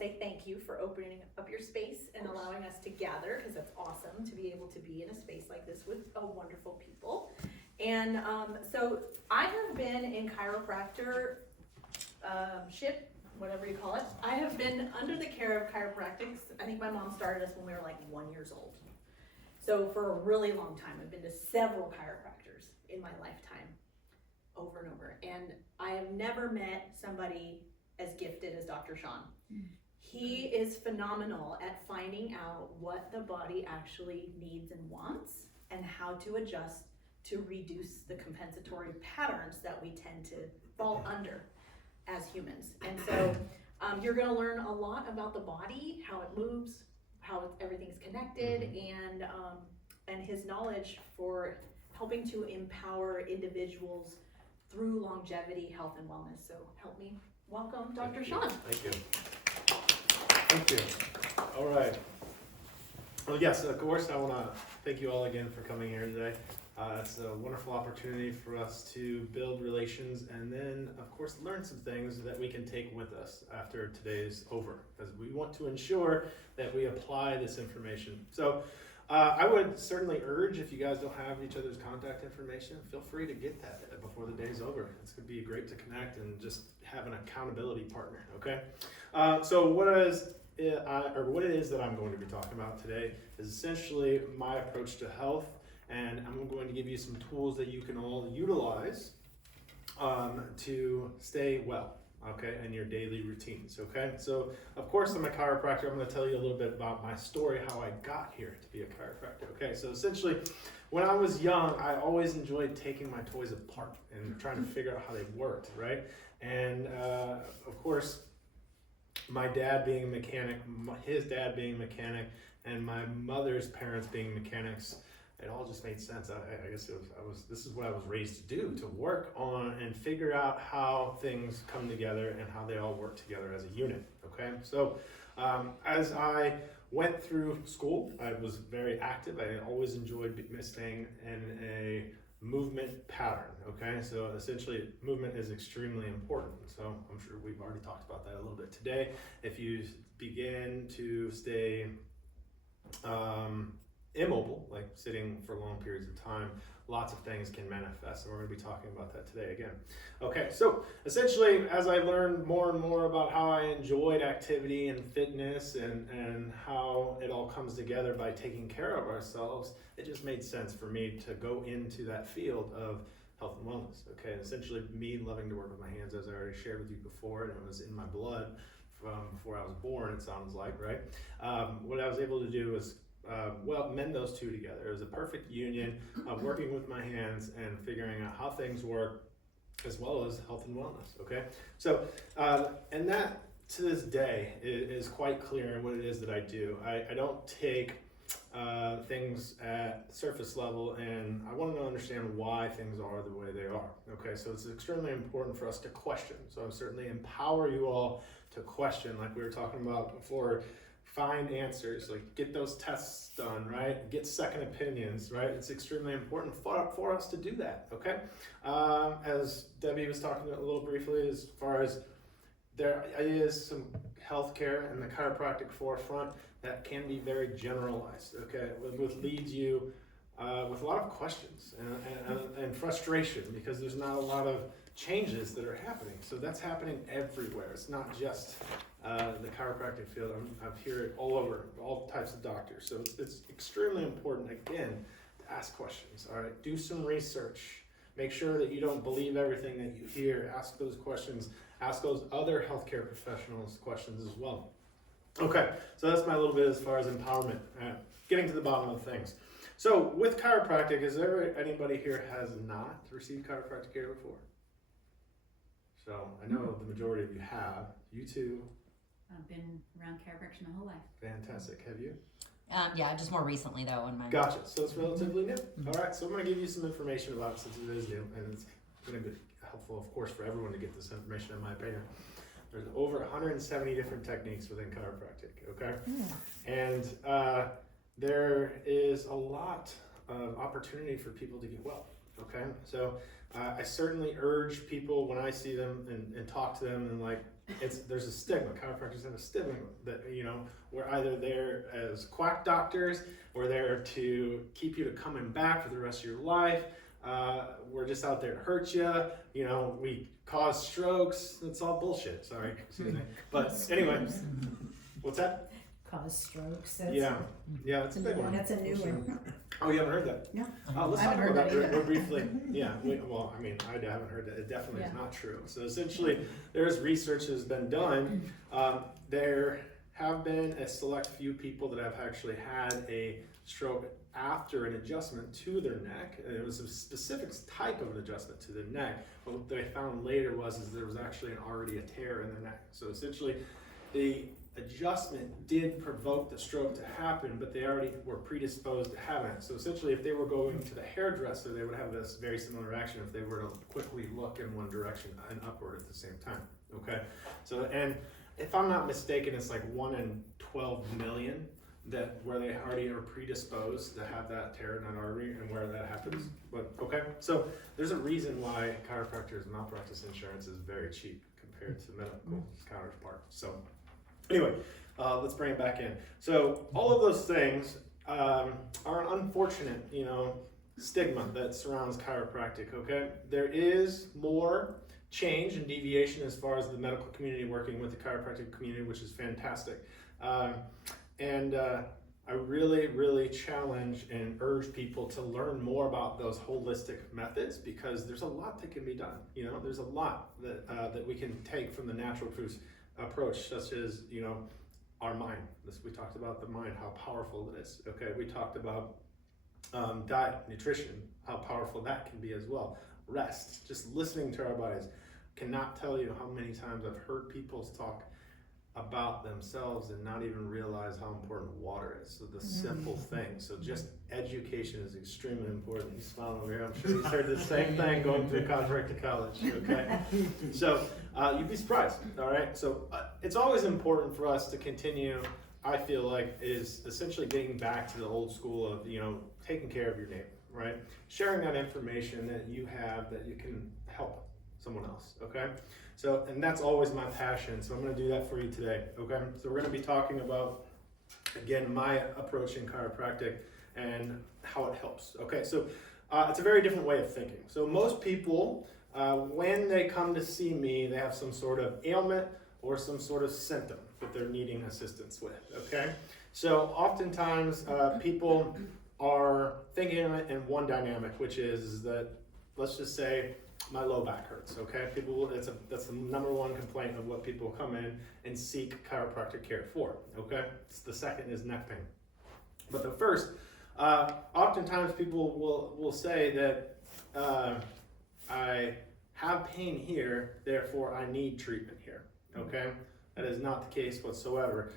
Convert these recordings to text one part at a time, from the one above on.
say thank you for opening up your space and allowing us to gather, because that's awesome to be able to be in a space like this with wonderful people. And so I have been in chiropractor ship, whatever you call it. I have been under the care of chiropractics. I think my mom started us when we were like 1 year old. So for a really long time, I've been to several chiropractors in my lifetime, over and over. And I have never met somebody as gifted as Dr. Sean. He is phenomenal at finding out what the body actually needs and wants and how to adjust to reduce the compensatory patterns that we tend to fall under as humans. And so you're gonna learn a lot about the body, how it moves, how everything's connected, and his knowledge for helping to empower individuals through longevity, health, and wellness. So help me welcome Dr. Sean. Thank you. Thank you. All right. Well, yes, of course, I want to thank you all again for coming here today. It's a wonderful opportunity for us to build relations and then, of course, learn some things that we can take with us after today's over, because we want to ensure that we apply this information. So I would certainly urge, if you guys don't have each other's contact information, feel free to get that before the day's over. It's going to be great to connect and just have an accountability partner, okay? So what it is that I'm going to be talking about today is essentially my approach to health, and I'm going to give you some tools that you can all utilize to stay well, okay, in your daily routines, okay? So, of course, I'm a chiropractor. I'm going to tell you a little bit about my story, how I got here to be a chiropractor, okay? So, essentially, when I was young, I always enjoyed taking my toys apart and trying to figure out how they worked, right? And, of course, my dad being a mechanic, his dad being a mechanic, and my mother's parents being mechanics, it all just made sense. I guess this is what I was raised to do, to work on and figure out how things come together and how they all work together as a unit, okay? So as I went through school, I was very active. I always enjoyed staying in a movement pattern, okay? So essentially, movement is extremely important. So I'm sure we've already talked about that a little bit today. If you begin to stay immobile, like sitting for long periods of time, lots of things can manifest, and we're going to be talking about that today again. Okay, so essentially, as I learned more and more about how I enjoyed activity and fitness and how it all comes together by taking care of ourselves, it just made sense for me to go into that field of health and wellness. Okay, and essentially me loving to work with my hands, as I already shared with you before, and it was in my blood from before I was born, it sounds like, right? What I was able to do was mend those two together. It was a perfect union of working with my hands and figuring out how things work, as well as health and wellness, okay? So, and that to this day is quite clear in what it is that I do. I don't take things at surface level, and I want to understand why things are the way they are, okay? So it's extremely important for us to question. So I certainly empower you all to question, like we were talking about before. Find answers, like get those tests done, right? Get second opinions, right? It's extremely important for us to do that, okay? As Debbie was talking a little briefly, as far as there is some healthcare in the chiropractic forefront that can be very generalized, okay? Which leads you with a lot of questions and frustration, because there's not a lot of changes that are happening. So that's happening everywhere. It's not just the chiropractic field. I hear it all over, all types of doctors. So it's extremely important, again, to ask questions, all right? Do some research. Make sure that you don't believe everything that you hear. Ask those questions. Ask those other healthcare professionals questions as well. Okay, so that's my little bit as far as empowerment, getting to the bottom of things. So with chiropractic, is there anybody here has not received chiropractic care before? So I know the majority of you have. You too. I've been around chiropractic my whole life. Fantastic. Have you? Yeah, just more recently though. In my Gotcha. So it's relatively new. All right. So I'm going to give you some information about it, since it is new, and it's going to be helpful, of course, for everyone to get this information, in my opinion. There's over 170 different techniques within chiropractic. Okay, and there is a lot of opportunity for people to get well. Okay, so I certainly urge people when I see them and talk to them and like there's a stigma. Chiropractors have a stigma that, you know, we're either there as quack doctors, we're there to keep you to coming back for the rest of your life. We're just out there to hurt you. You know, we cause strokes. It's all bullshit. Sorry, excuse me. But anyway, what's that? Cause strokes. That's, Yeah, it's a big one. That's a new one. Oh, you haven't heard that? No. Let's I talk haven't about heard that that briefly. Yeah, well, I mean, I haven't heard that. It definitely is Yeah. not true. So essentially, there's research that has been done. There have been a select few people that have actually had a stroke after an adjustment to their neck. And it was a specific type of an adjustment to the neck. What they found later is there was actually already a tear in the neck. So essentially, the adjustment did provoke the stroke to happen, but they already were predisposed to having it. So essentially, if they were going to the hairdresser, they would have this very similar reaction if they were to quickly look in one direction and upward at the same time. Okay, so, and if I'm not mistaken, it's like 1 in 12 million that where they already are predisposed to have that tear in an artery and where that happens. But okay, so there's a reason why chiropractors' malpractice insurance is very cheap compared to medical counterparts. So anyway, let's bring it back in. So all of those things are an unfortunate, you know, stigma that surrounds chiropractic. Okay, there is more change and deviation as far as the medical community working with the chiropractic community, which is fantastic. I really challenge and urge people to learn more about those holistic methods, because there's a lot that can be done. You know, there's a lot that we can take from the natural approach, such as, you know, our mind. We talked about the mind, how powerful it is. Okay, we talked about diet, nutrition, how powerful that can be as well. Rest, just listening to our bodies. Cannot tell you how many times I've heard people talk about themselves and not even realize how important water is. So the simple things. So just education is extremely important. He's smiling over here. I'm sure he's heard the same thing going through chiropractic college. Okay, so you'd be surprised. All right. So it's always important for us to continue. I feel like is essentially getting back to the old school of, you know, taking care of your neighbor, right? Sharing that information that you have that you can help someone else. Okay. So, and that's always my passion. So I'm going to do that for you today. Okay. So we're going to be talking about, again, my approach in chiropractic and how it helps. Okay. So it's a very different way of thinking. So most people, when they come to see me, they have some sort of ailment or some sort of symptom that they're needing assistance with. Okay. So oftentimes people are thinking of it in one dynamic, which is that, let's just say, my low back hurts. Okay, that's the number one complaint of what people come in and seek chiropractic care for. Okay, the second is neck pain, but the first, oftentimes people will say that I have pain here, therefore I need treatment here. Okay, that is not the case whatsoever.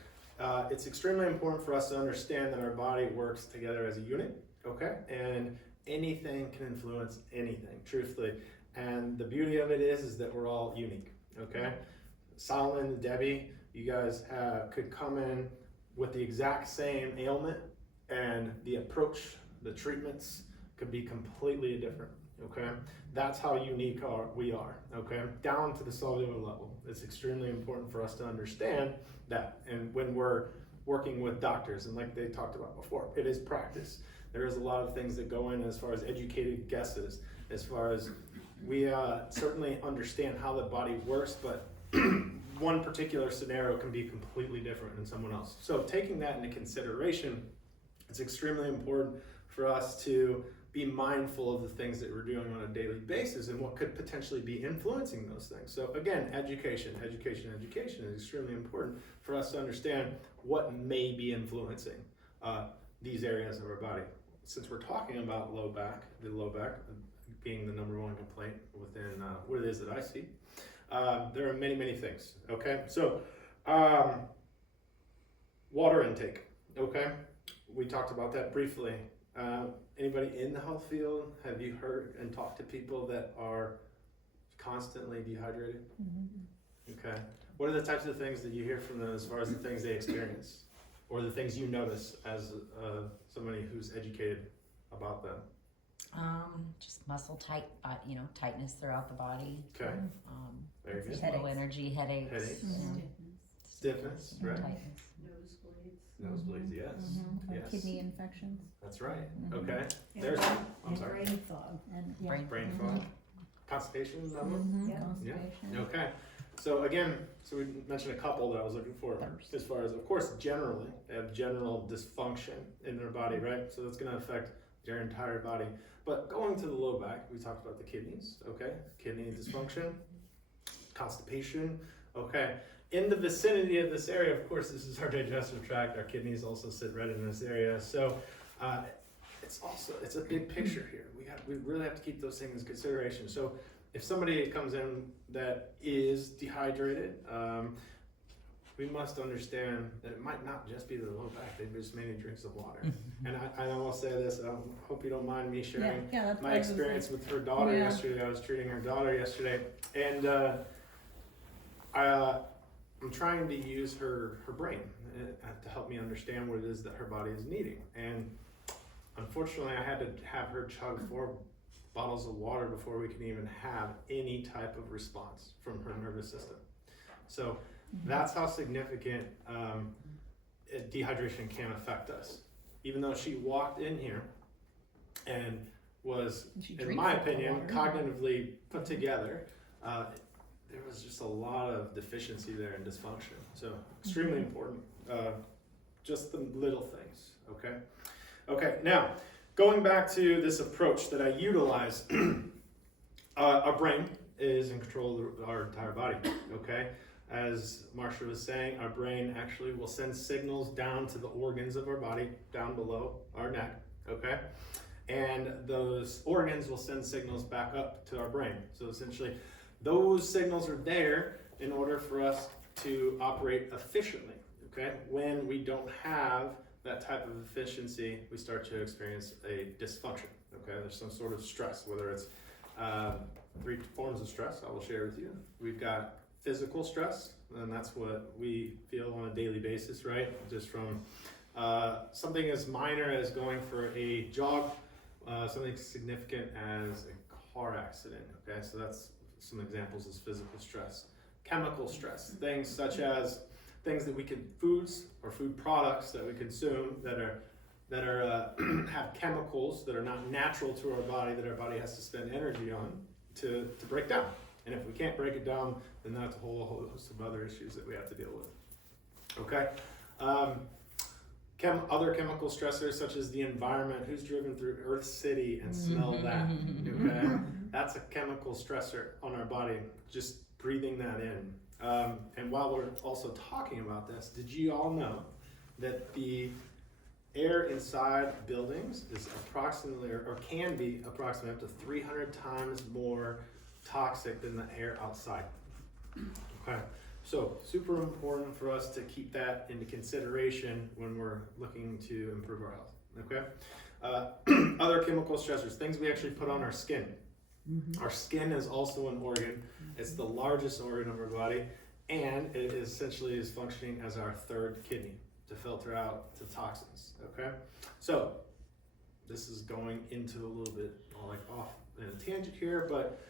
It's extremely important for us to understand that our body works together as a unit. Okay, and anything can influence anything, truthfully. And the beauty of it is that we're all unique, okay? Solomon, Debbie, you guys could come in with the exact same ailment, and the approach, the treatments could be completely different, okay? That's how unique we are, okay? Down to the cellular level. It's extremely important for us to understand that. And when we're working with doctors, and like they talked about before, it is practice. There is a lot of things that go in as far as educated guesses, as far as we certainly understand how the body works, but one particular scenario can be completely different than someone else. So taking that into consideration, it's extremely important for us to be mindful of the things that we're doing on a daily basis and what could potentially be influencing those things. So again, education is extremely important for us to understand what may be influencing these areas of our body. Since we're talking about the low back being the number one complaint within what it is that I see, there are many things. Okay, so water intake. Okay, we talked about that briefly. Anybody in the health field, have you heard and talked to people that are constantly dehydrated? Okay, what are the types of things that you hear from them as far as the things they experience, or the things you notice as somebody who's educated about them? Just muscle tightness throughout the body. Okay. Very good. Low energy, headaches. Headaches. Mm-hmm. Stiffness, right? Tightness. Nosebleeds, yes. Mm-hmm. Yes. Kidney infections. That's right. Mhm. Okay. And There's, brain- I'm and sorry. brain fog. And, yeah. Brain Mhm. fog. Constipation, is that one? Mhm. Yeah. Constipation. Okay. So again, so we mentioned a couple that I was looking for Thirst. as far as, of course, generally, they have general dysfunction in their body, right? So that's gonna affect their entire body. But going to the low back, we talked about the kidneys, okay? Kidney dysfunction, constipation, okay? In the vicinity of this area, of course, this is our digestive tract. Our kidneys also sit right in this area. So it's a big picture here. We really have to keep those things in consideration. So if somebody comes in that is dehydrated, we must understand that it might not just be the low back. They just may need drinks of water. And I will say this. I hope you don't mind me sharing Yeah, that's my what I was gonna experience with her daughter Yeah. yesterday. I was treating her daughter yesterday, and I'm trying to use her brain to help me understand what it is that her body is needing. And unfortunately, I had to have her chug 4 bottles of water before we can even have any type of response from her nervous system. So that's how significant dehydration can affect us. Even though she walked in here and was, She in drinks my all the opinion, water. cognitively put together, there was just a lot of deficiency there and dysfunction. So extremely important, just the little things, okay? Okay, now, going back to this approach that I utilize, our brain is in control of our entire body, okay? As Marsha was saying, our brain actually will send signals down to the organs of our body, down below our neck, okay? And those organs will send signals back up to our brain. So essentially, those signals are there in order for us to operate efficiently, okay? When we don't have that type of efficiency, we start to experience a dysfunction, okay? There's some sort of stress, whether it's 3 forms of stress I will share with you. We've got physical stress, and that's what we feel on a daily basis, right? Just from something as minor as going for a jog, something significant as a car accident, okay? So that's some examples is physical stress. Chemical stress, things such as things that foods or food products that we consume that are have chemicals that are not natural to our body, that our body has to spend energy on to break down. And if we can't break it down, then that's a whole host of other issues that we have to deal with. Okay. Other chemical stressors such as the environment. Who's driven through Earth City and smelled that? Okay, that's a chemical stressor on our body. Just breathing that in. And while we're also talking about this, did you all know that the air inside buildings is approximately, or can be approximately up to 300 times more toxic than the air outside? Okay. So super important for us to keep that into consideration when we're looking to improve our health, okay? Other chemical stressors, things we actually put on our skin. Our skin is also an organ. It's the largest organ of our body, and it essentially is functioning as our 3rd kidney to filter out the toxins, okay? So this is going into a little bit like off in a tangent here, but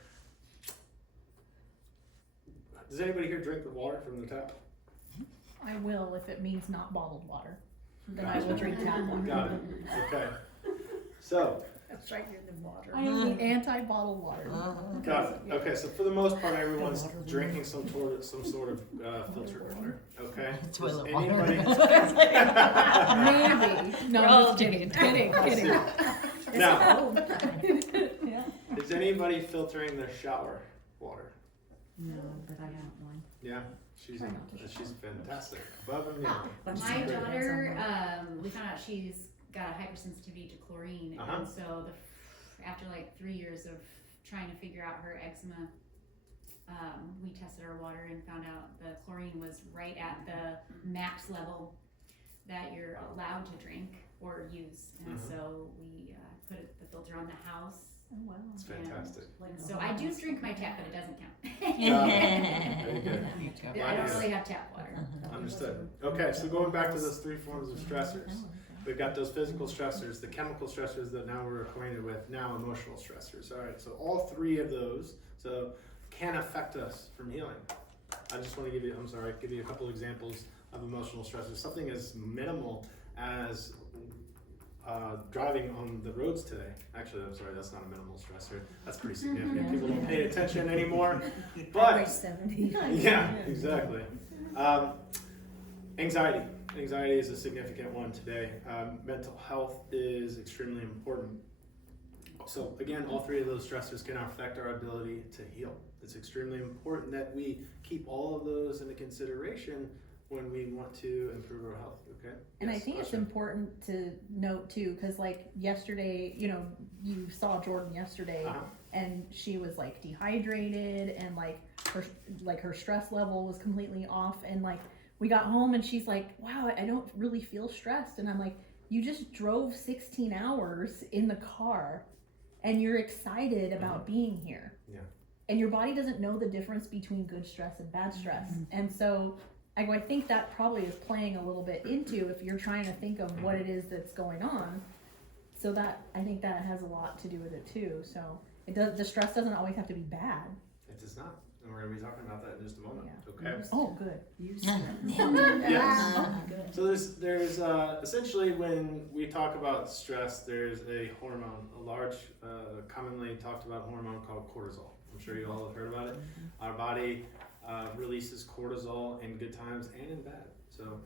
does anybody here drink the water from the tap? I will if it means not bottled water. Then I Gotcha. will drink tap water. Got it. Okay. So, That's right near the water. I am the anti-bottled water. got it. Okay. So for the most part, everyone's drinking some sort of filtered water. Okay. Does Toilet anybody? water. Maybe. No, We're all I'm just kidding. Kidding. I Kidding. see. Now, Yeah. is anybody filtering their shower water? No, but I have one. Yeah. She's Try not to she's fantastic. Above and beyond. My She's great. daughter, we found out she's got a hypersensitivity to chlorine, Uh-huh. and so after like 3 years of trying to figure out her eczema, we tested our water and found out the chlorine was right at the max level that you're allowed to drink or use, and Mhm. so we put the filter on the house. Oh, wow. It's fantastic. And so I do drink my tap, but it doesn't count. Very good. I don't really have tap water. Understood. Okay, so going back to those 3 forms of stressors. We've got those physical stressors, the chemical stressors that now we're acquainted with, now emotional stressors. All right, so all three of those can affect us from healing. I just want to give you a couple examples of emotional stressors. Something as minimal as driving on the roads today. Actually, I'm sorry, that's not a minimal stressor. That's pretty significant. People don't pay attention anymore. But 70. yeah, exactly. Anxiety. Anxiety is a significant one today. Mental health is extremely important. So again, all three of those stressors can affect our ability to heal. It's extremely important that we keep all of those into consideration when we want to improve our health, okay? And I Yes, think it's question? important to note too, because like yesterday, you saw Jordan yesterday, Uh-huh. and she was like dehydrated, and like her stress level was completely off, and like we got home and she's like, wow, I don't really feel stressed. And I'm like, you just drove 16 hours in the car and you're excited about being here. Yeah. And your body doesn't know the difference between good stress and bad stress. And so I think that probably is playing a little bit into if you're trying to think of what it is that's going on. So that, I think that has a lot to do with it too. So the stress doesn't always have to be bad. It does not. And we're going to be talking about that in just a moment, Yeah. okay? Oh, good. Yes. Oh, good. So there's essentially when we talk about stress, there's a hormone, a large, commonly talked about hormone called cortisol. I'm sure you all have heard about it. Our body releases cortisol in good times and in bad. So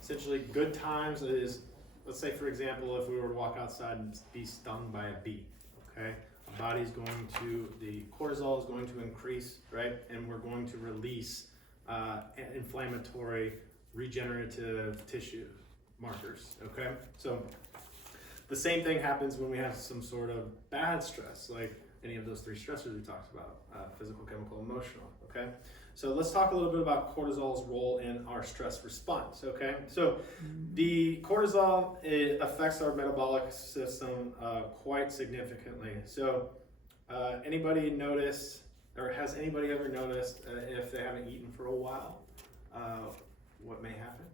essentially good times is, let's say for example, if we were to walk outside and be stung by a bee, okay? Our body's the cortisol is going to increase, right? And we're going to release inflammatory regenerative tissue markers, okay? So the same thing happens when we have some sort of bad stress, like any of those three stressors we talked about, physical, chemical, emotional, okay? So let's talk a little bit about cortisol's role in our stress response, okay? So the cortisol, it affects our metabolic system quite significantly. So anybody notice, or has anybody ever noticed if they haven't eaten for a while, what may happen?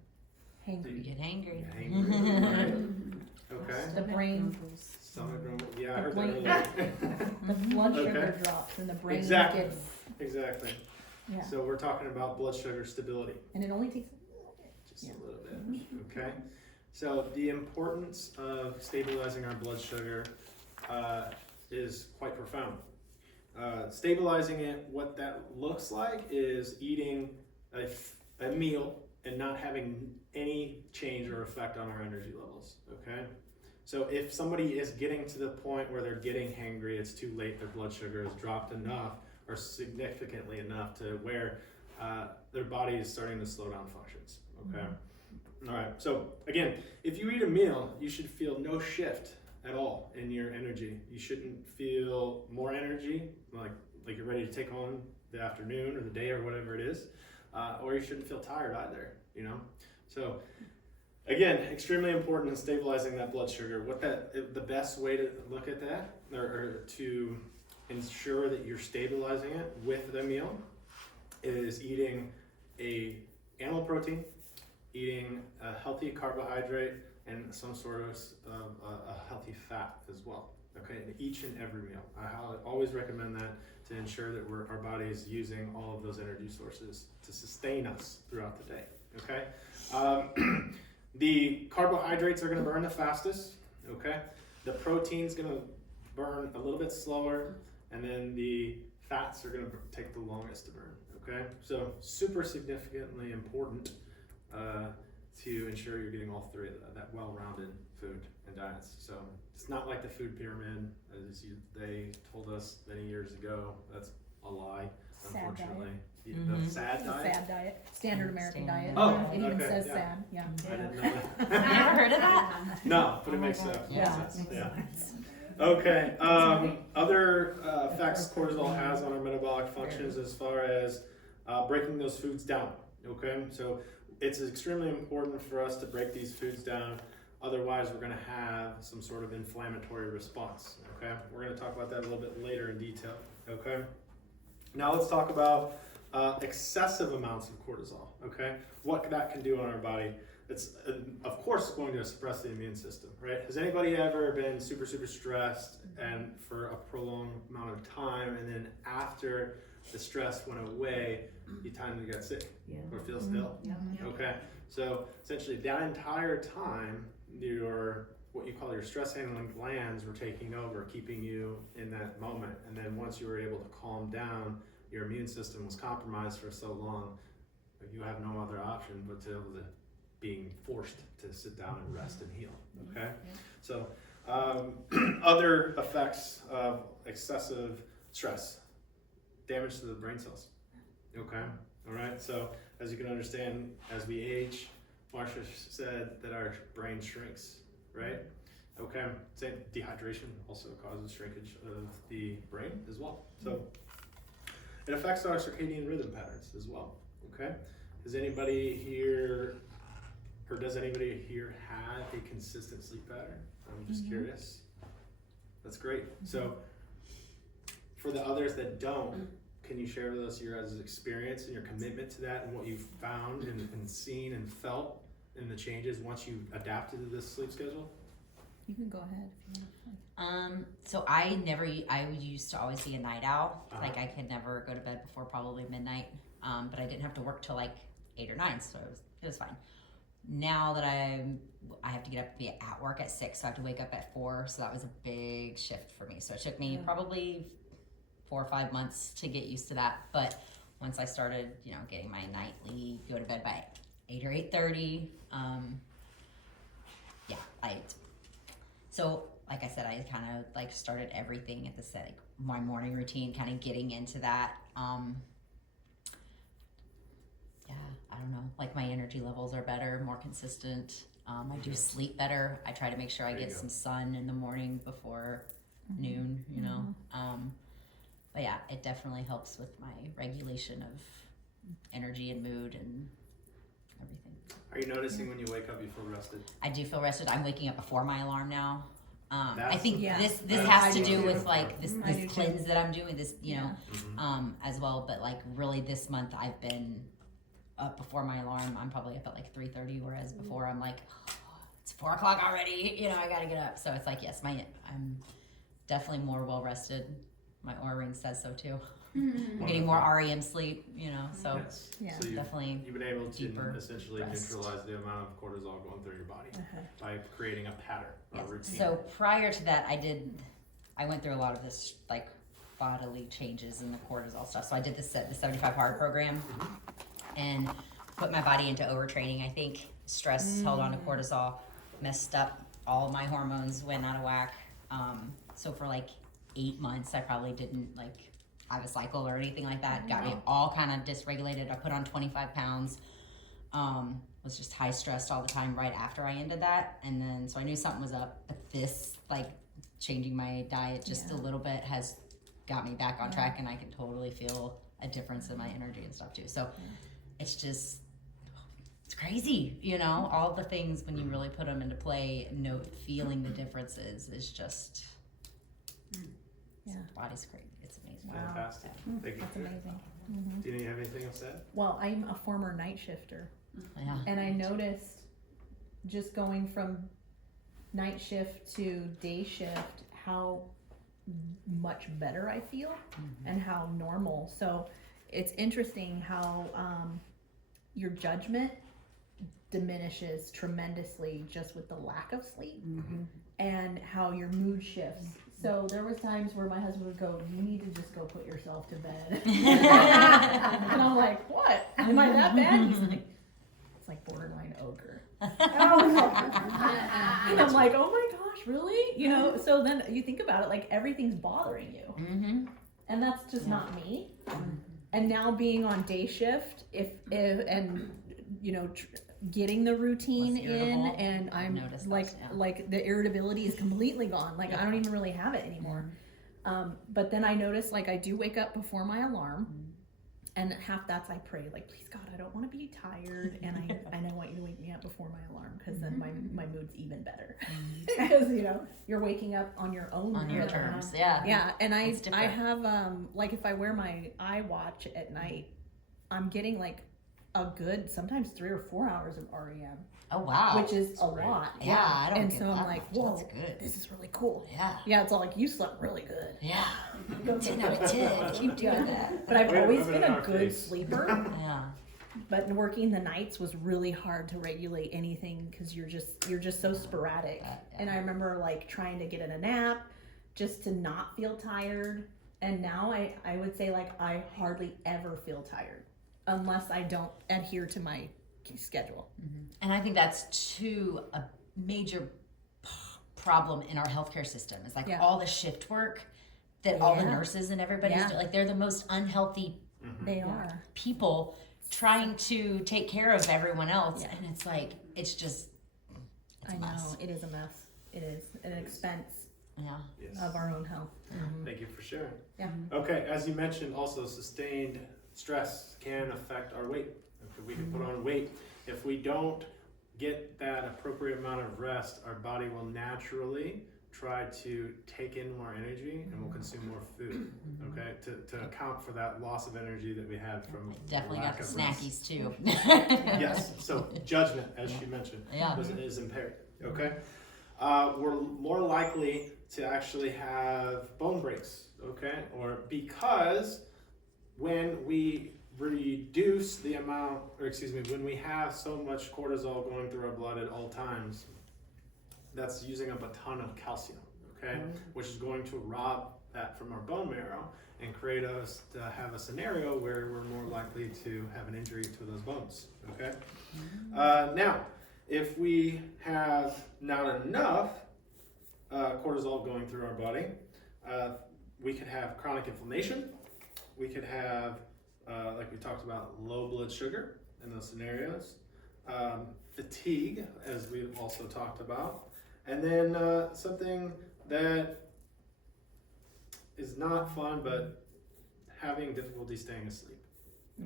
Hangry. You get angry. Get hangry, right? Okay. The brain, Stomach grumble. Yeah, I The heard that brain- earlier. the blood Okay. sugar drops and the brain Exactly. gets, Exactly. yeah. So we're talking about blood sugar stability. And it only takes a little bit. Just Yeah. a little bit, okay? So the importance of stabilizing our blood sugar is quite profound. Stabilizing it, what that looks like is eating a meal and not having any change or effect on our energy levels, okay? So if somebody is getting to the point where they're getting hangry, it's too late, their blood sugar has dropped enough or significantly enough to where their body is starting to slow down functions, okay? All right, so again, if you eat a meal, you should feel no shift at all in your energy. You shouldn't feel more energy, like you're ready to take on the afternoon or the day or whatever it is, or you shouldn't feel tired either, you know? So again, extremely important in stabilizing that blood sugar. The best way to look at that, or to ensure that you're stabilizing it with the meal, is eating a animal protein, eating a healthy carbohydrate, and some sort of a healthy fat as well. Okay, in each and every meal. I always recommend that to ensure that our body is using all of those energy sources to sustain us throughout the day. Okay, the carbohydrates are going to burn the fastest. Okay, the protein's going to burn a little bit slower, and then the fats are going to take the longest to burn. Okay, so super significantly important to ensure you're getting all three of that well-rounded food and diets. So it's not like the food pyramid, as they told us many years ago. That's a lie, Sad unfortunately. Mhm. The sad It's a diet? sad diet, standard American Standard. diet. Oh, It even okay, says yeah. sad, yeah. I didn't know You that. never heard of that? No, but it Oh my makes God. sense. Yeah. Makes sense. Yeah. Okay. Other effects cortisol has on our metabolic functions as far as breaking those foods down. Okay, so it's extremely important for us to break these foods down. Otherwise, we're going to have some sort of inflammatory response. Okay, we're going to talk about that a little bit later in detail. Okay. Now let's talk about excessive amounts of cortisol. Okay, what that can do on our body. it's of course going to suppress the immune system, right? Has anybody ever been super stressed and for a prolonged amount of time, and then after the stress went away, you kind of got sick or feel ill? Okay, so essentially that entire time, what you call your stress handling glands were taking over, keeping you in that moment. And then once you were able to calm down, your immune system was compromised for so long, you have no other option but to being forced to sit down and rest and heal. Okay, so other effects of excessive stress: damage to the brain cells. Okay, all right. So as you can understand, as we age, Marsha said that our brain shrinks. Right? Okay. Same, dehydration also causes shrinkage of the brain as well. So it affects our circadian rhythm patterns as well. Okay. Does anybody here have a consistent sleep pattern? I'm just curious. That's great. So for the others that don't, can you share with us your guys' experience and your commitment to that and what you've found and seen and felt in the changes once you adapted to this sleep schedule? You can go ahead if you want. So I used to always be a night owl. Like I could never go to bed before probably midnight. But I didn't have to work till like 8 or 9, so it was fine. Now that I have to get up and be at work at 6, so I have to wake up at 4, so that was a big shift for me. So it took me probably 4 or 5 months to get used to that. But once I started, getting my nightly, go to bed by 8 or 8:30, so like I said, I kind of like started everything at the like my morning routine, kind of getting into that. I don't know, like my energy levels are better, more consistent. I do sleep better. I try to make sure I get some sun in the morning before noon, but yeah, it definitely helps with my regulation of energy and mood and everything. Are you noticing when you wake up you feel rested? I do feel rested. I'm waking up before my alarm now. I That's- think Yeah. this That's has to do beautiful. with like this I do too. cleanse that I'm doing, this Mhm. as well. But like really this month I've been up before my alarm. I'm probably up at like 3:30, whereas before I'm like, it's 4 o'clock already. I gotta get up. So it's like, yes, I'm definitely more well rested. My Oura ring says so too. I'm getting more REM sleep, so Yes. Yeah. So definitely. you've been able deeper to essentially rest. neutralize the amount of cortisol going through your body by creating a pattern, a routine. So prior to that, I went through a lot of this like bodily changes in the cortisol stuff. So I did the 75 hard program and put my body into overtraining. I think stress held on to cortisol, messed up all of my hormones, went out of whack. So for like 8 months, I probably didn't like have a cycle or anything like that. Got me all kind of dysregulated. I put on 25 pounds. Was just high stressed all the time right after I ended that. And then, so I knew something was up, but this, like changing my diet just a little bit has got me back on track, and I can totally feel a difference in my energy and stuff too. So it's just, it's crazy, all the things when you really put them into play, feeling the differences is just, Yeah. the body's great. It's amazing. Wow. Fantastic. Thank you. That's amazing. Do you have anything else to add? Well, I'm a former night shifter, Yeah. and I noticed just going from night shift to day shift how much better I feel and how normal. So it's interesting how your judgment diminishes tremendously just with the lack of sleep, and how your mood shifts. So there was times where my husband would go, "You need to just go put yourself to bed." And I'm like, "What? Am I that bad?" He's like, "It's like borderline ogre." And I'm like, "Oh my gosh, really?" So then you think about it, like everything's bothering you, Mm-hmm. and that's just not me. And now being on day shift, getting the routine Less in, irritable. and I'm noticed that, like, yeah. like the irritability is completely gone. Like I don't even really have it anymore. But then I notice, like, I do wake up before my alarm, and half that's I pray, like, please God, I don't want to be tired, and I want you to wake me up before my alarm, because then my mood's even better. Because you're waking up on your own On your rhythm. terms, yeah. Yeah, and I It's different. have like if I wear my iWatch at night, I'm getting like a good sometimes 3 or 4 hours of REM. Oh wow. which is a great. lot. yeah, I don't And get so that I'm like, much. whoa, That's good. this is really cool. Yeah. Yeah, it's all like, you slept really good. Yeah. 10 out of 10. Keep doing that. But I've Way to always rub it been in a our good face. sleeper. Yeah. But working the nights was really hard to regulate anything because you're just so sporadic. Yeah. And I remember like trying to get in a nap just to not feel tired. And now I would say like I hardly ever feel tired unless I don't adhere to my schedule. And I think that's too a major problem in our healthcare system. It's like Yeah. all the shift work that all the Yeah. nurses and everybody's Yeah. doing. Like they're the most unhealthy They Mm-hmm. are. people trying to take care of everyone else. Yeah. And it's like, it's just, it's I a know mess. it is a mess. It is an expense Yeah. Yes. of our own health. Thank you for sharing. Yeah. Okay, as you mentioned, also sustained stress can affect our weight. Okay, we can put on weight. If we don't get that appropriate amount of rest, our body will naturally try to take in more energy and will consume more food. Okay, to account for that loss of energy that we had from Definitely got lack the of rest. snackies too. Yes, so judgment, as she mentioned, Yeah. is impaired. Okay, we're more likely to actually have bone breaks. Okay, or because when we reduce the amount, or excuse me, when we have so much cortisol going through our blood at all times, that's using up a ton of calcium. Okay, which is going to rob that from our bone marrow and create us to have a scenario where we're more likely to have an injury to those bones. Okay. Now, if we have not enough cortisol going through our body, we could have chronic inflammation. We could have, like we talked about, low blood sugar in those scenarios. Fatigue, as we've also talked about. And then something that is not fun, but having difficulty staying asleep.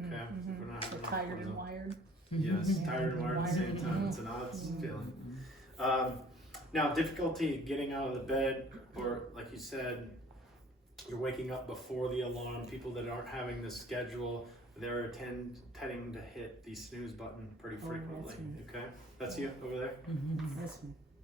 Okay, if we're not having enough Tired and cortisol. wired. Yes, tired and wired at the same time. It's an odd feeling. Now, difficulty getting out of the bed, or like you said, you're waking up before the alarm. People that aren't having this schedule, they're tending to hit the snooze button pretty frequently. Okay, that's you over there.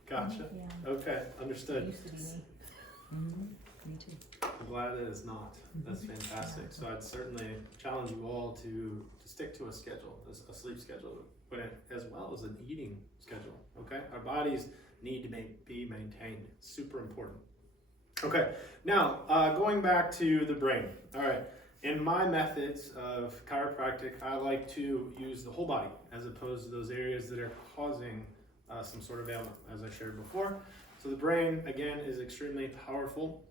Gotcha. Yeah. Okay, It understood. used to be me. Me too. I'm glad it is not. That's fantastic. So I'd certainly challenge you all to stick to a schedule, a sleep schedule, but as well as an eating schedule. Okay, our bodies need to be maintained. Super important. Okay, now going back to the brain. All right, in my methods of chiropractic, I like to use the whole body as opposed to those areas that are causing some sort of ailment, as I shared before. So the brain, again, is extremely powerful.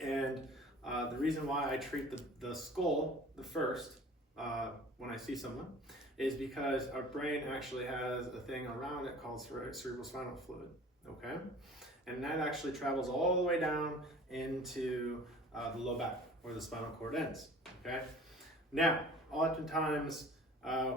And the reason why I treat the skull the first when I see someone is because our brain actually has a thing around it called cerebrospinal fluid, okay? And that actually travels all the way down into the low back where the spinal cord ends, okay? Now, oftentimes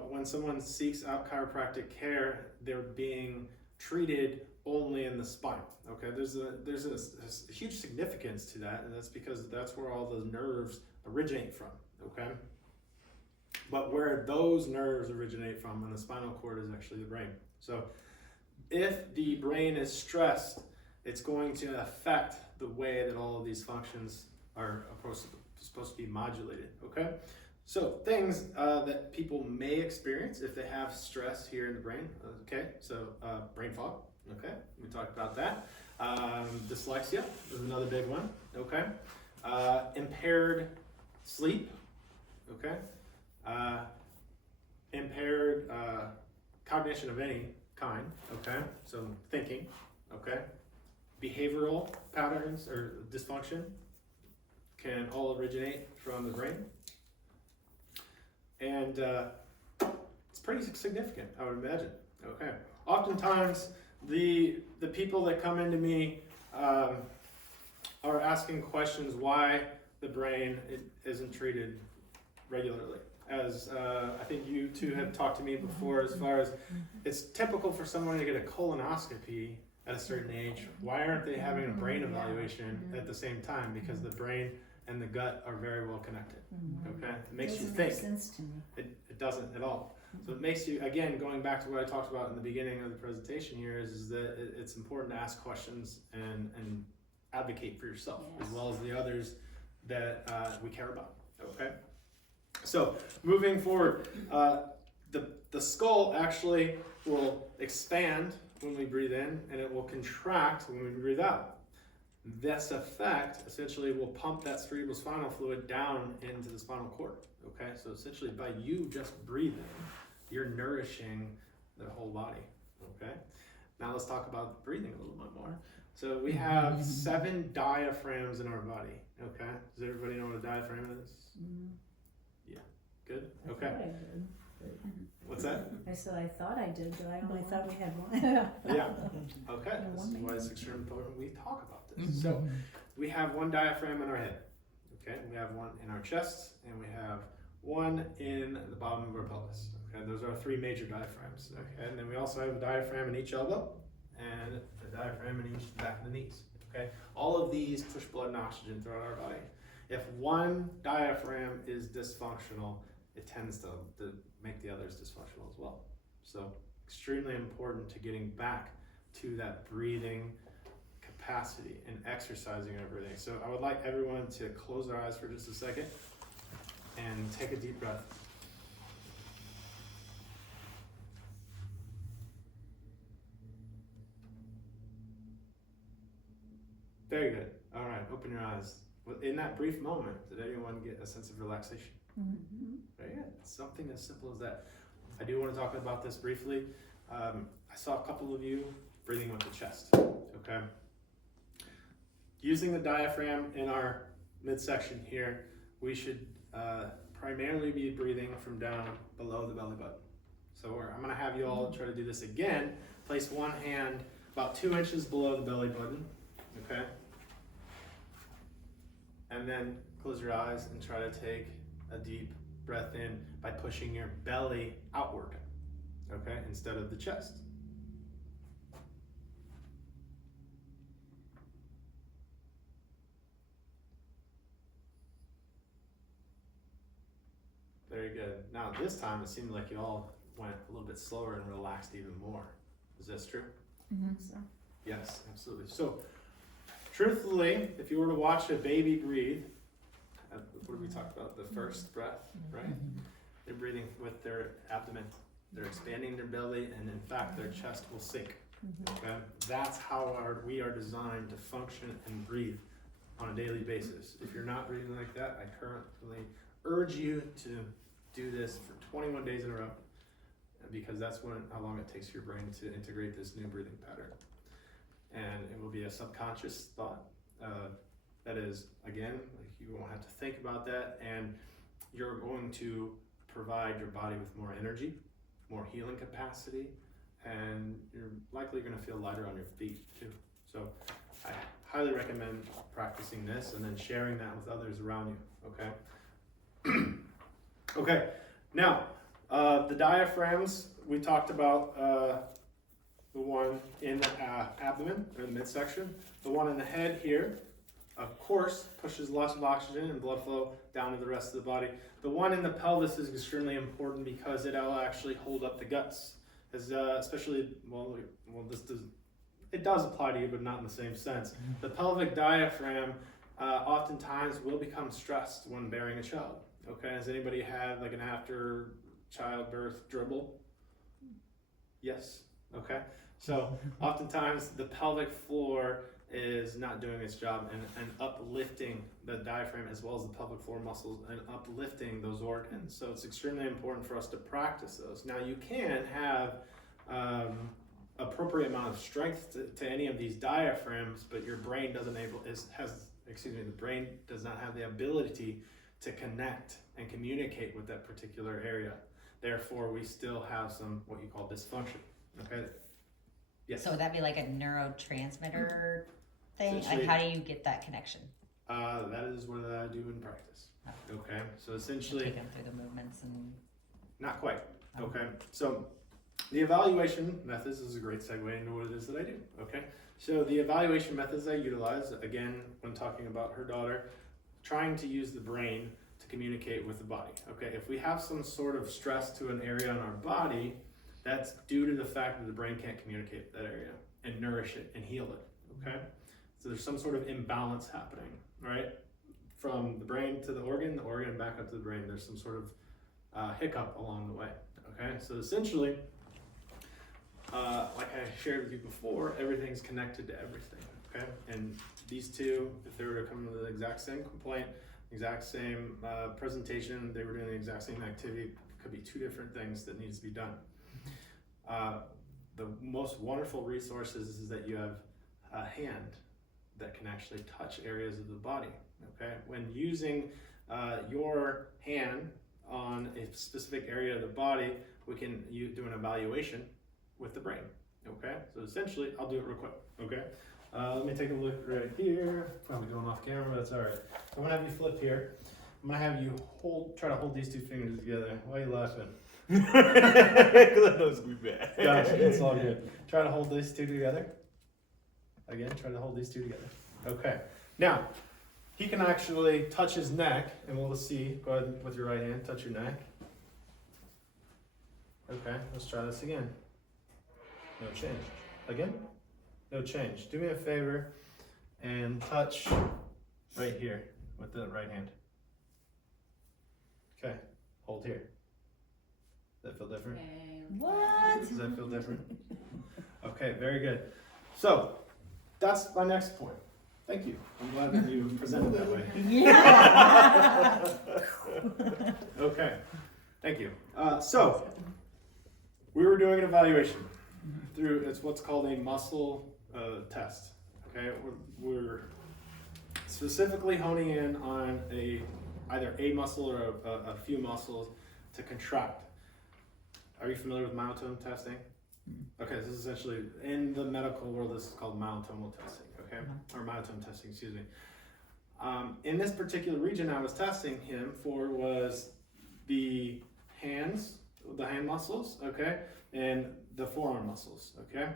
when someone seeks out chiropractic care, they're being treated only in the spine. Okay, there's a huge significance to that, and that's because that's where all the nerves originate from. Okay, but where those nerves originate from in the spinal cord is actually the brain. So if the brain is stressed, it's going to affect the way that all of these functions are supposed to be modulated. Okay, so things that people may experience if they have stress here in the brain. Okay, so brain fog. Okay, we talked about that. Dyslexia is another big one. Okay, impaired sleep. Okay, impaired cognition of any kind. Okay, so thinking. Okay, behavioral patterns or dysfunction can all originate from the brain, and it's pretty significant, I would imagine. Okay, oftentimes the people that come into me are asking questions why the brain isn't treated regularly. As I think you two have talked to me before, as far as it's typical for someone to get a colonoscopy at a certain age. Why aren't they having a brain evaluation at the same time? Because the brain and the gut are very well connected. Okay, it makes you think. Sense to me. It doesn't at all. So it makes you, again, going back to what I talked about in the beginning of the presentation here, is that it's important to ask questions and advocate for yourself as well as the others that we care about. Okay. So moving forward, the skull actually will expand when we breathe in, and it will contract when we breathe out. This effect essentially will pump that cerebrospinal fluid down into the spinal cord. Okay, so essentially by you just breathing, you're nourishing the whole body. Okay, now let's talk about breathing a little bit more. So we have 7 diaphragms in our body. Okay, does everybody know what a diaphragm is? Yeah, good. Okay, what's that? I said I thought I did, but I only thought we had one. Yeah. Okay. This is why it's extremely important we talk about this. So we have one diaphragm in our head. Okay. We have one in our chest, and we have one in the bottom of our pelvis. Okay. Those are our 3 major diaphragms. Okay. And then we also have a diaphragm in each elbow, and a diaphragm in each back of the knees. Okay. All of these push blood and oxygen throughout our body. If one diaphragm is dysfunctional, it tends to make the others dysfunctional as well. So extremely important to getting back to that breathing capacity and exercising and everything. So I would like everyone to close their eyes for just a second and take a deep breath. Very good. All right, open your eyes. In that brief moment, did anyone get a sense of relaxation? Very good. Something as simple as that. I do want to talk about this briefly. I saw a couple of you breathing with the chest. Okay. Using the diaphragm in our midsection here, we should primarily be breathing from down below the belly button. So I'm going to have you all try to do this again. Place one hand about 2 inches below the belly button. Okay. And then close your eyes and try to take a deep breath in by pushing your belly outward, okay, instead of the chest. Very good. Now this time it seemed like you all went a little bit slower and relaxed even more. Is this true? So, Yes, absolutely. So truthfully, if you were to watch a baby breathe, what did we talk about? The first breath, right? They're breathing with their abdomen. They're expanding their belly, and in fact, their chest will sink. Okay? That's how we are designed to function and breathe on a daily basis. If you're not breathing like that, I currently urge you to do this for 21 days in a row, because that's how long it takes your brain to integrate this new breathing pattern. And it will be a subconscious thought. That is, again, like you won't have to think about that, and you're going to provide your body with more energy, more healing capacity, and you're likely going to feel lighter on your feet too. So I highly recommend practicing this and then sharing that with others around you, okay? Okay, now, the diaphragms, we talked about the one in the abdomen, or the midsection. The one in the head here, of course, pushes lots of oxygen and blood flow down to the rest of the body. The one in the pelvis is extremely important because it'll actually hold up the guts. As, especially, it does apply to you, but not in the same sense. The pelvic diaphragm oftentimes will become stressed when bearing a child. Okay, has anybody had like an after childbirth dribble? Yes, okay. So oftentimes the pelvic floor is not doing its job and uplifting the diaphragm as well as the pelvic floor muscles and uplifting those organs. So it's extremely important for us to practice those. Now you can have appropriate amount of strength to any of these diaphragms, but your brain the brain does not have the ability to connect and communicate with that particular area. Therefore, we still have some what you call dysfunction. Okay. Yes. So would that be like a neurotransmitter thing? Essentially- Like, how do you get that connection? That is what I do in practice. Okay. So essentially, Take them through the movements and. not quite. Okay. So the evaluation methods is a great segue into what it is that I do. Okay. So the evaluation methods I utilize, again, when talking about her daughter, trying to use the brain to communicate with the body. Okay, if we have some sort of stress to an area in our body, that's due to the fact that the brain can't communicate with that area and nourish it and heal it. Okay, so there's some sort of imbalance happening, right? From the brain to the organ back up to the brain. There's some sort of hiccup along the way. Okay, so essentially, like I shared with you before, everything's connected to everything. Okay, and these two, if they were to come to the exact same complaint, exact same presentation, they were doing the exact same activity, could be two different things that needs to be done. The most wonderful resources is that you have a hand that can actually touch areas of the body. Okay, when using your hand on a specific area of the body, we can do an evaluation with the brain. Okay, so essentially, I'll do it real quick. Okay, let me take a look right here. Probably going off camera, but that's all right. I'm gonna have you flip here. I'm gonna have you try to hold these two fingers together. Why are you laughing? Because I know it's gonna be bad. Gotcha, it's all good. Try to hold these two together. Again, try to hold these two together. Okay. Now, he can actually touch his neck, and we'll see. Go ahead with your right hand, touch your neck. Okay, let's try this again. No change. Again? No change. Do me a favor and touch right here with the right hand. Okay, hold here. Does that feel different? What? Does that feel different? Okay, very good. So, that's my next point. Thank you. I'm glad that you presented that way. Yeah. Okay, thank you. So, we were doing an evaluation through, it's what's called a muscle test. Okay, we're specifically honing in on either a muscle or a few muscles to contract. Are you familiar with myotone testing? Okay, this is essentially, in the medical world, this is called myotomal testing, okay? Or myotone testing, excuse me. In this particular region I was testing him for was the hands, the hand muscles, okay? And the forearm muscles, okay?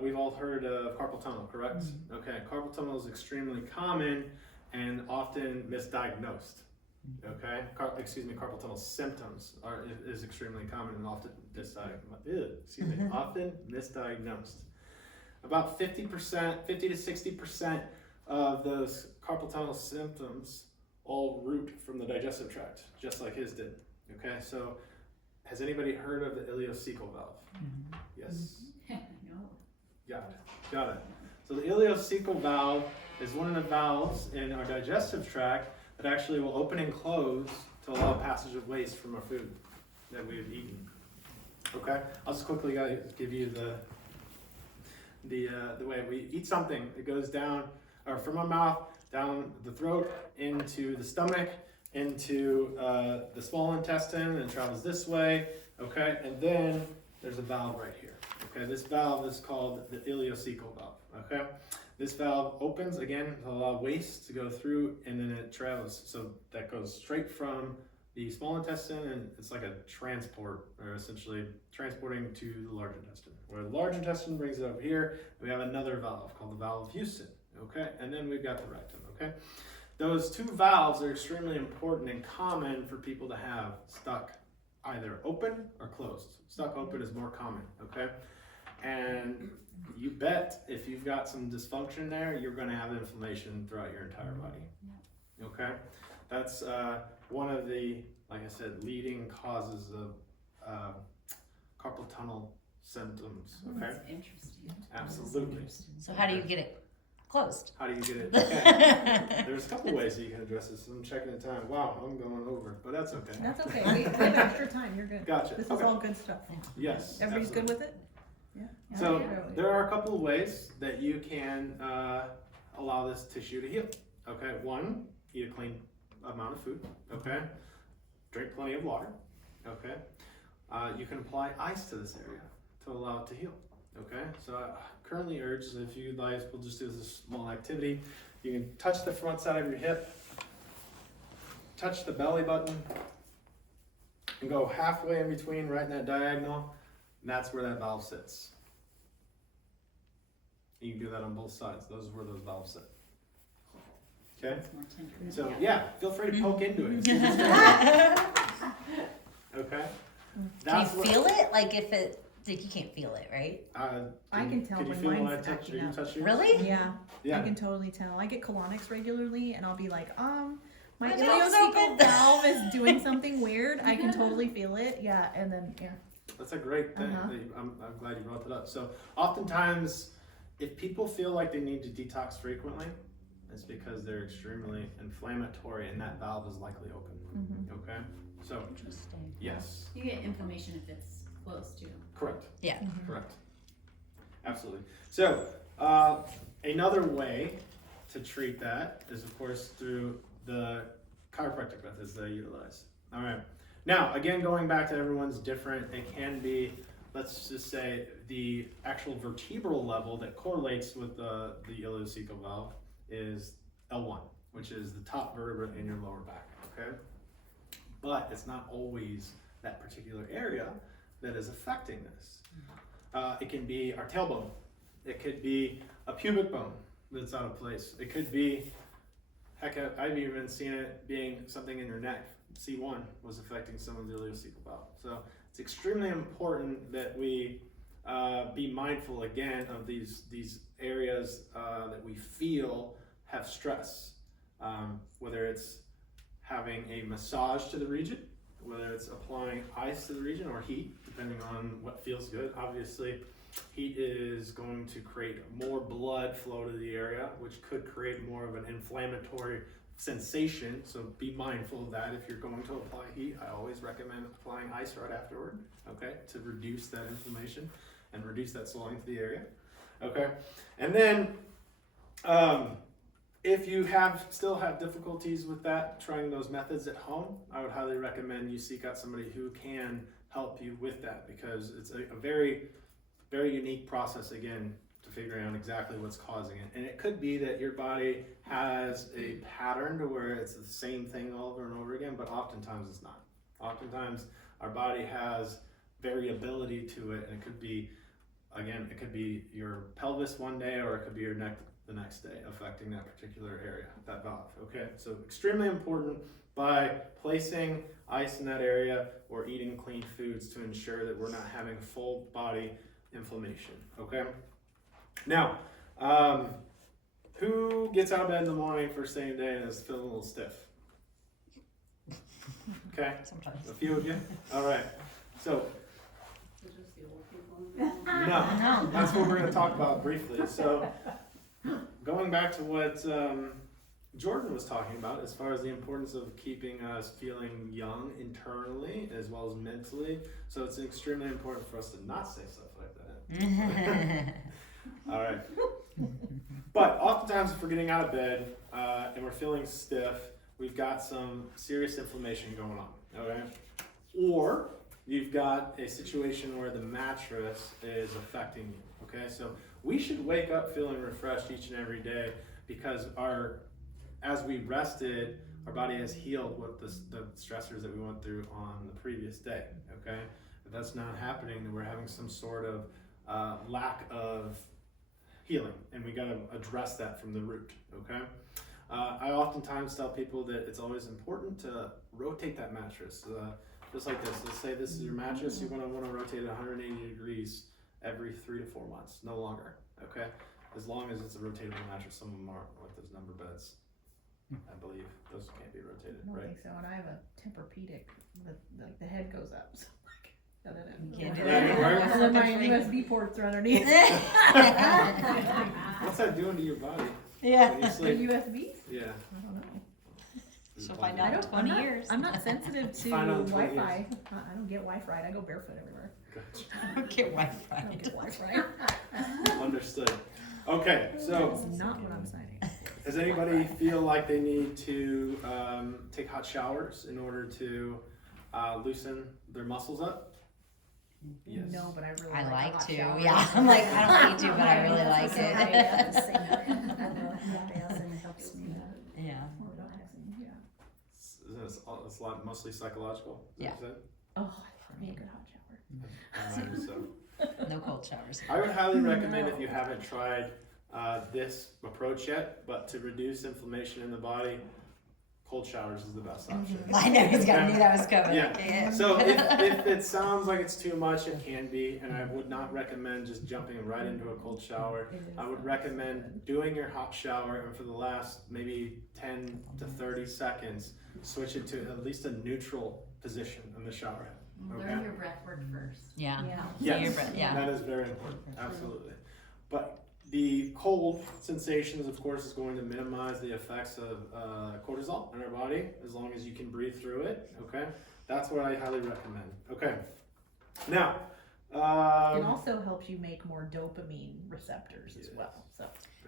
We've all heard of carpal tunnel, correct? Okay, carpal tunnel is extremely common and often misdiagnosed. Okay, carpal tunnel symptoms is extremely common and often often misdiagnosed. About 50% to 60% of those carpal tunnel symptoms all root from the digestive tract, just like his did. Okay, so has anybody heard of the ileocecal valve? Yes. No. Got it. So the ileocecal valve is one of the valves in our digestive tract that actually will open and close to allow passage of waste from our food that we've eaten. Okay, I'll just quickly give you the way we eat something. It goes down, or from our mouth, down the throat, into the stomach, into the small intestine, and travels this way. Okay, and then there's a valve right here. Okay, this valve is called the ileocecal valve. Okay. This valve opens again to allow waste to go through, and then it travels. So that goes straight from the small intestine, and it's like a transport, or essentially transporting to the large intestine. Where the large intestine brings it over here, we have another valve called the valve of Houston. Okay, and then we've got the rectum. Okay, those two valves are extremely important and common for people to have stuck either open or closed. Stuck open is more common. Okay, and you bet if you've got some dysfunction there, you're going to have inflammation throughout your entire body. Okay, that's one of the, like I said, leading causes of carpal tunnel symptoms. Okay, That's interesting. absolutely. So how do you get it closed? How do you get it? Okay. There's a couple ways that you can address this. I'm checking the time. Wow, I'm going over, but that's okay. That's okay. We have extra time. You're good. Gotcha. This is Okay. all good stuff. Yes. Everybody's absolutely. good with it? Yeah. So Yeah. there are a couple of ways that you can allow this tissue to heal. Okay, one, eat a clean amount of food. Okay, drink plenty of water. Okay, you can apply ice to this area to allow it to heal. Okay, so I currently urge, if you guys will just do this small activity, you can touch the front side of your hip, touch the belly button, and go halfway in between, right in that diagonal, and that's where that valve sits. You can do that on both sides. Those are where those valves sit. Okay. It's more tender. So yeah, feel free to poke into it. Okay. Can you feel it? Like if it, like you can't feel it, right? I can tell Could you when feel when I mine's touch acting you up. touch yours? Really? Yeah, Yeah. I can totally tell. I get colonics regularly, and I'll be like, my My valve's ileocecal open. valve is doing something weird. I can totally feel it. Yeah, and then That's a great thing. Uh-huh. I'm glad you brought that up. So oftentimes, if people feel like they need to detox frequently, it's because they're extremely inflammatory and that valve is likely open. Mhm. Okay. So Interesting. yes, You get inflammation if it's close too. correct. Yeah. Correct. Absolutely. So, another way to treat that is, of course, through the chiropractic methods that I utilize. All right. Now, again, going back to everyone's different, it can be, let's just say, the actual vertebral level that correlates with the ileocecal valve is L1, which is the top vertebra in your lower back. Okay. But it's not always that particular area that is affecting this. It can be our tailbone. It could be a pubic bone that's out of place. It could be, heck, I've even seen it being something in your neck. C1 was affecting some of the ileocecal valve. So it's extremely important that we be mindful again of these areas that we feel have stress. Whether it's having a massage to the region, whether it's applying ice to the region or heat, depending on what feels good. Obviously, heat is going to create more blood flow to the area, which could create more of an inflammatory sensation. So be mindful of that. If you're going to apply heat, I always recommend applying ice right afterward, okay, to reduce that inflammation and reduce that swelling to the area, okay? And then, if you still have difficulties with that, trying those methods at home, I would highly recommend you seek out somebody who can help you with that, because it's a very, very unique process, again, to figuring out exactly what's causing it. And it could be that your body has a pattern to where it's the same thing over and over again, but oftentimes it's not. Oftentimes our body has variability to it, and it could be, again, it could be your pelvis one day, or it could be your neck the next day, affecting that particular area, that valve. Okay, so extremely important by placing ice in that area or eating clean foods to ensure that we're not having full body inflammation. Okay, now who gets out of bed in the morning first thing of the day and is feeling a little stiff? Okay, Sometimes. a few of you. All right, so Just the old people. no, that's what we're going to talk about briefly. So, going back to what Jordan was talking about, as far as the importance of keeping us feeling young internally as well as mentally. So, it's extremely important for us to not say stuff like that. All right. But oftentimes, if we're getting out of bed and we're feeling stiff, we've got some serious inflammation going on. Okay. Or you've got a situation where the mattress is affecting you. Okay, so we should wake up feeling refreshed each and every day, because as we rested, our body has healed what the stressors that we went through on the previous day. Okay, if that's not happening, then we're having some sort of lack of healing, and we got to address that from the root. Okay. I oftentimes tell people that it's always important to rotate that mattress. Just like this, let's say this is your mattress, you're gonna wanna rotate it 180 degrees every 3 to 4 months, no longer, okay? As long as it's a rotatable mattress. Some of them aren't, like those number beds, I believe, those can't be rotated, I don't right? think so. And I have a Tempur-Pedic, like the head goes up. So like, Can't do that anymore? And then my USB ports are underneath. What's that doing to your body Yeah. when you The sleep? USBs? Yeah. I don't know. She'll find I out in don't. 20 I'm not, years. I'm not sensitive to Find out in 20 years. Wi-Fi. I don't get Wi-Fi. I go barefoot everywhere. Get I Wi-Fi. don't get Wi-Fi. Understood. Okay, so That's not what I'm signing. does anybody feel like they need to take hot showers in order to loosen their muscles up? Yes. No, but I really I like a like hot to. shower. Yeah. I'm like, I don't need to, but I really like I it. have the same thing. I love the bath and it helps me. Yeah. Or relaxing, yeah. It's a lot, mostly psychological. Is that what you said? Oh, I love me a good hot shower. I imagine so. No cold showers. I would highly recommend, if you haven't tried this approach yet, but to reduce inflammation in the body, cold showers is the best option. I know he's gonna knew that was coming. Yeah. So if it sounds like it's too much, it can be, and I would not recommend just jumping right into a cold shower. I would recommend doing your hot shower, and for the last maybe 10 to 30 seconds, switch it to at least a neutral position in the shower head. Learn Okay. your breath work first. Yeah. Yeah. So your Yes, breath- yeah. that is very important, absolutely. But the cold sensations, of course, is going to minimize the effects of cortisol in our body as long as you can breathe through it, okay? That's what I highly recommend, okay? Now, It also helps you make more dopamine receptors as Yes. well. So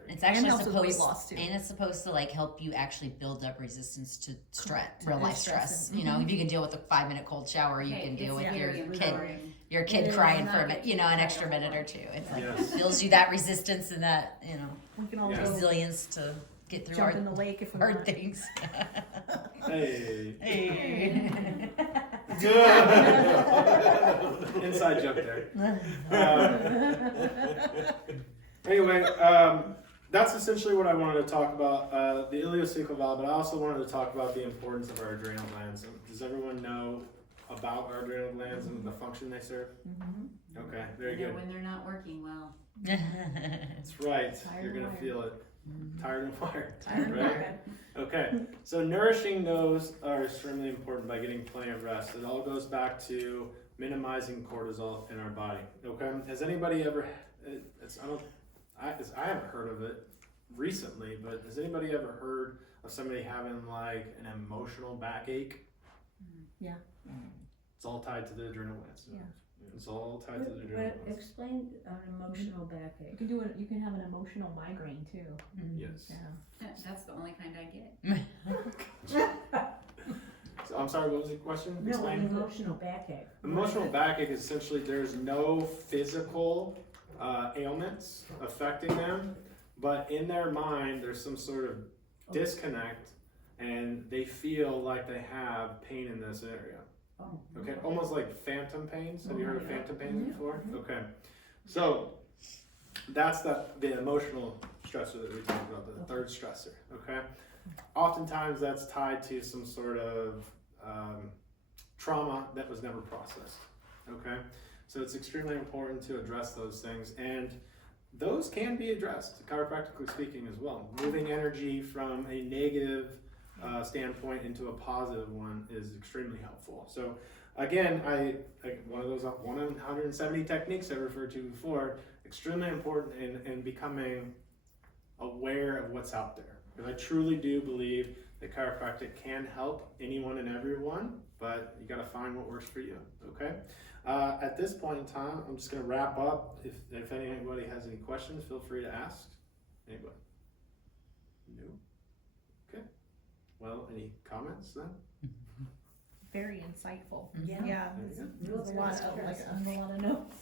It's and actually helps with weight supposed, loss too. and it's supposed to like help you actually build up resistance to stress, Correct. real life Stress stress. and- You know, if you can deal with a 5-minute cold shower, you can deal with your kid, your It kid is crying for a not minute, good you know, an to extra try. minute or two. It's like Yes. builds you that resistance and that, you know, we can always Yeah. go resilience to get through jump in hard, the lake if we hard want. things. hey. Hey. Inside joke there. Anyway, that's essentially what I wanted to talk about, the ileocecal valve, but I also wanted to talk about the importance of our adrenal glands. Does everyone know about our adrenal glands and the function they serve? Okay, very You know good. when they're not working well. That's right, Tired you're and gonna wired. feel it. Tired and wired, Tired and right? wired. Okay, so nourishing those are extremely important by getting plenty of rest. It all goes back to minimizing cortisol in our body. Okay, has anybody ever? I haven't heard of it recently, but has anybody ever heard of somebody having like an emotional backache? Yeah. It's all tied to the adrenal glands. Yeah. It's all tied to the adrenal glands. Explain an emotional You backache. can do it. You can have an emotional migraine too. Yes. Yeah. That's the only kind I get. So, I'm sorry. What was the question? No, Explain. an emotional backache. Emotional backache is essentially there's no physical ailments affecting them, but in their mind there's some sort of disconnect and they feel like they have pain in this area. Oh. Okay, almost like phantom pains. Have you heard of Yeah. phantom pains before? Okay, so that's the emotional stressor that we talked about, the third stressor. Okay, oftentimes that's tied to some sort of trauma that was never processed. Okay, so it's extremely important to address those things, and those can be addressed, chiropractically speaking, as well. Moving energy from a negative standpoint into a positive one is extremely helpful. So again, one of those 170 techniques I referred to before, extremely important in becoming aware of what's out there. Because I truly do believe that chiropractic can help anyone and everyone, but you got to find what works for you. Okay. At this point in time, I'm just going to wrap up. If anybody has any questions, feel free to ask. Anybody? No? Okay. Well, any comments then? Very insightful. Yeah. Yeah. There you There's a lot of a lot of notes.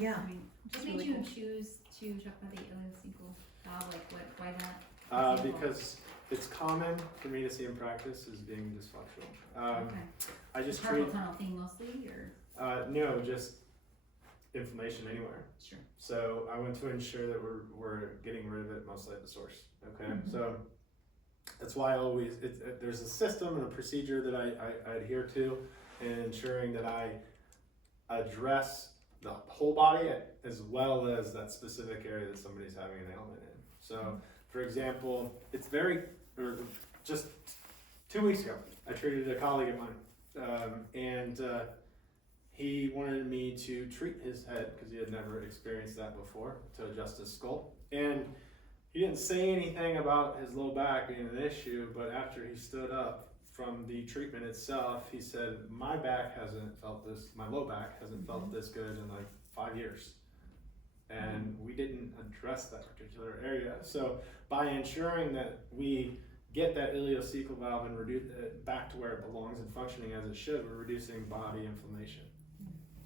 Yeah. I mean, what made really you cool. choose to talk about the ileocecal valve? Like, why that? Example. Because it's common for me to see in practice as being dysfunctional. Okay. I just Carpal treat, tunnel thing mostly, or? no, just inflammation anywhere. Sure. So I want to ensure that we're getting rid of it mostly at the source. Okay, so that's why I always there's a system and a procedure that I adhere to in ensuring that I address the whole body as well as that specific area that somebody's having an ailment in. So, for example, just 2 weeks ago, I treated a colleague of mine, and he wanted me to treat his head because he had never experienced that before, to adjust his skull. And he didn't say anything about his low back being an issue, but after he stood up from the treatment itself, he said, my low back hasn't felt this good in like 5 years. And we didn't address that particular area. So by ensuring that we get that ileocecal valve and reduce it back to where it belongs and functioning as it should, we're reducing body inflammation.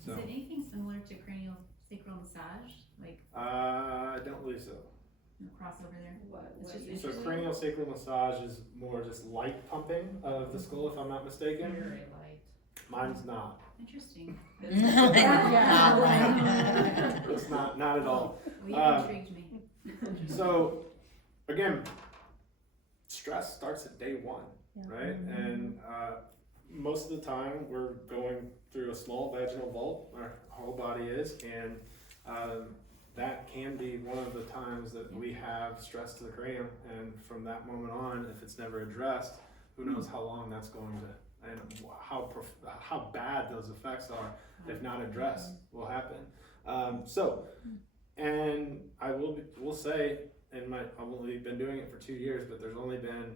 So Is it anything similar to cranial sacral massage? Like, I don't believe so. no crossover there? It's just So interesting. cranial sacral massage is more just light pumping of the skull, if I'm not mistaken. Very light. Mine's not. Interesting. Yeah. It's not at all. Well, you Um, intrigued me. So, again, stress starts at day one, Yeah. right? And most of the time, we're going through a small vaginal vault, our whole body is, and that can be one of the times that we have stress to the cranium. And from that moment on, if it's never addressed, who knows how long that's going to, and how bad those effects are, if not addressed, will happen. And I will say, I've only been doing it for 2 years, but there's only been,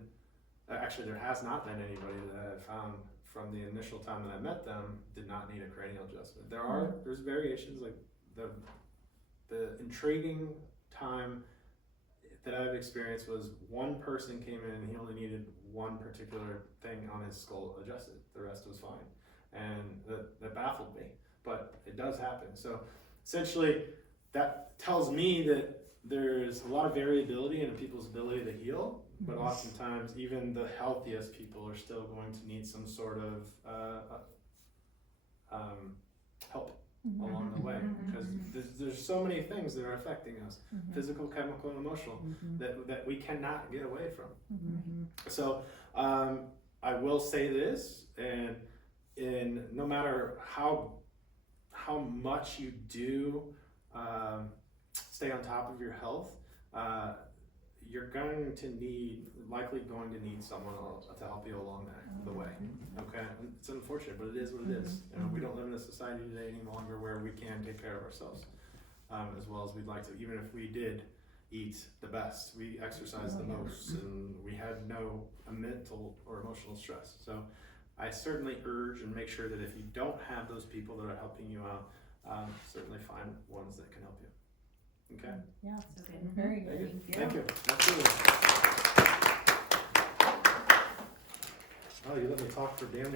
actually there has not been anybody that I've found from the initial time that I met them did not need a cranial adjustment. There's variations, like the intriguing time that I've experienced was one person came in and he only needed one particular thing on his skull adjusted. The rest was fine. And that baffled me, but it does happen. So essentially that tells me that there's a lot of variability in people's ability to heal, but oftentimes even the healthiest people are still going to need some sort of help along the way, because there's so many things that are affecting us, physical, chemical, and emotional, that we cannot get away from. So I will say this, and no matter how much you do stay on top of your health, you're likely going to need someone else to help you along the way. Okay, it's unfortunate, but it is what it is. You know, we don't live in a society today any longer where we can take care of ourselves as well as we'd like to. Even if we did eat the best, we exercise the most, and we had no mental or emotional stress. So I certainly urge and make sure that if you don't have those people that are helping you out, certainly find ones that can help you. Okay. Yeah. So good. Very good. Thank you. Absolutely. Oh, you let me talk for damn near